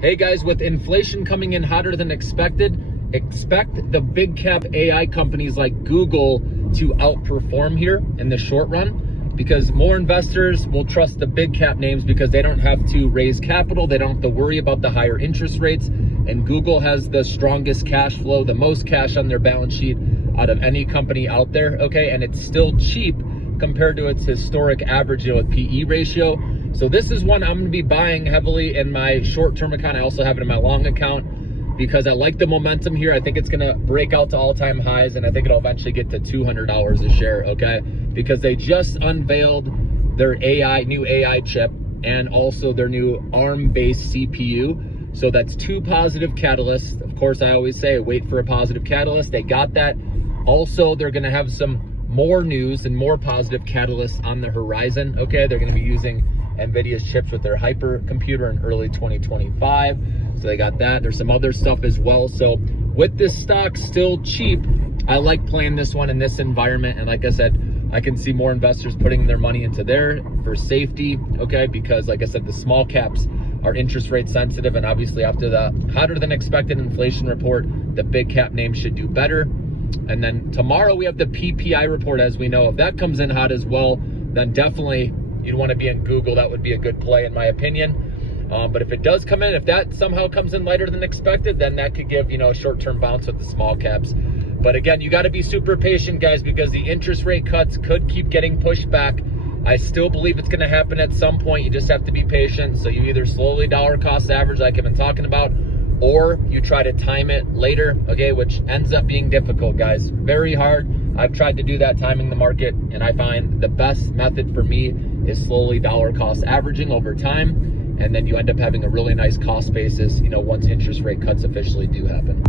Hey guys, with inflation coming in hotter than expected, expect the big cap AI companies like Google to outperform here in the short run, because more investors will trust the big cap names because they don't have to raise capital. They don't have to worry about the higher interest rates. And Google has the strongest cash flow, the most cash on their balance sheet out of any company out there, okay? And it's still cheap compared to its historic average, with PE ratio. So this is one I'm going to be buying heavily in my short-term account. I also have it in my long account because I like the momentum here. I think it's going to break out to all-time highs, and I think it'll eventually get to $200 a share, okay? Because they just unveiled their new AI chip and also their new ARM-based CPU. So that's two positive catalysts. Of course, I always say wait for a positive catalyst. They got that. Also, they're going to have some more news and more positive catalysts on the horizon, okay? They're going to be using NVIDIA's chips with their hypercomputer in early 2025. So they got that. There's some other stuff as well. So with this stock still cheap, I like playing this one in this environment. And like I said, I can see more investors putting their money into there for safety, okay? Because like I said, the small caps are interest rate sensitive. And obviously after the hotter than expected inflation report, the big cap names should do better. And then tomorrow we have the PPI report, as we know. If that comes in hot as well, then definitely you'd want to be in Google. That would be a good play in my opinion. But if it does come in, if that somehow comes in lighter than expected, then that could give, a short-term bounce with the small caps. But again, you got to be super patient, guys, because the interest rate cuts could keep getting pushed back. I still believe it's going to happen at some point. You just have to be patient. So you either slowly dollar cost average like I've been talking about, or you try to time it later, okay, which ends up being difficult, guys. Very hard. I've tried to do that, timing the market, and I find the best method for me is slowly dollar cost averaging over time, and then you end up having a really nice cost basis, once interest rate cuts officially do happen.